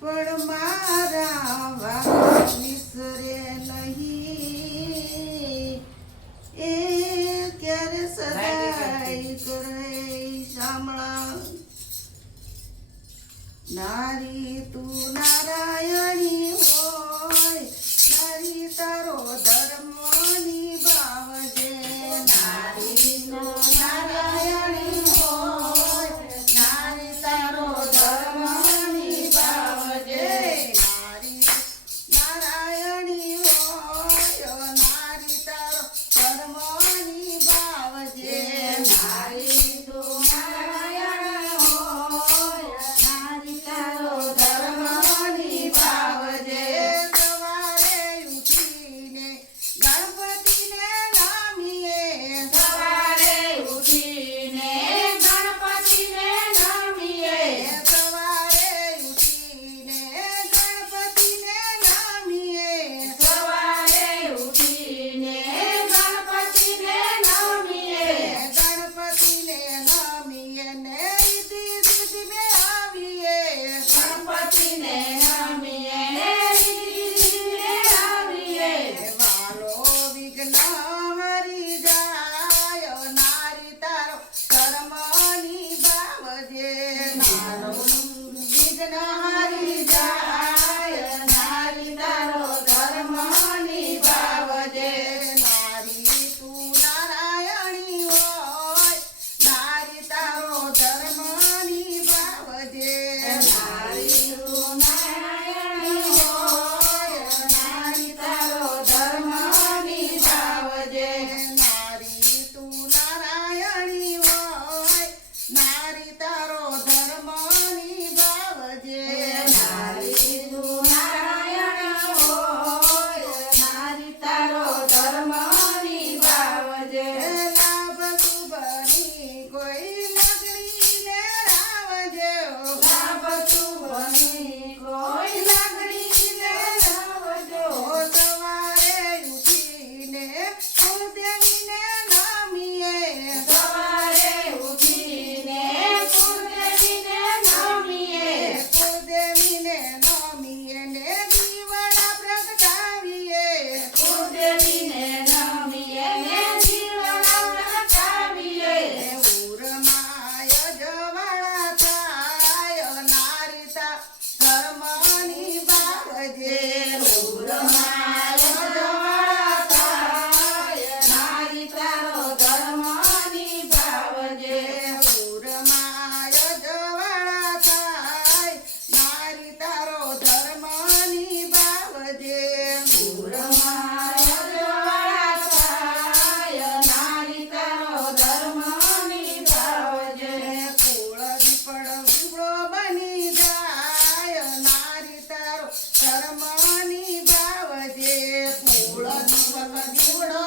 પણ મારા વાત વિસરે નહીં. એ ક્યારે સદાય કરે સાંભળા. નારી તું નારાયણી હોય, નારી તારો ધર્મ సర్వదేవుడా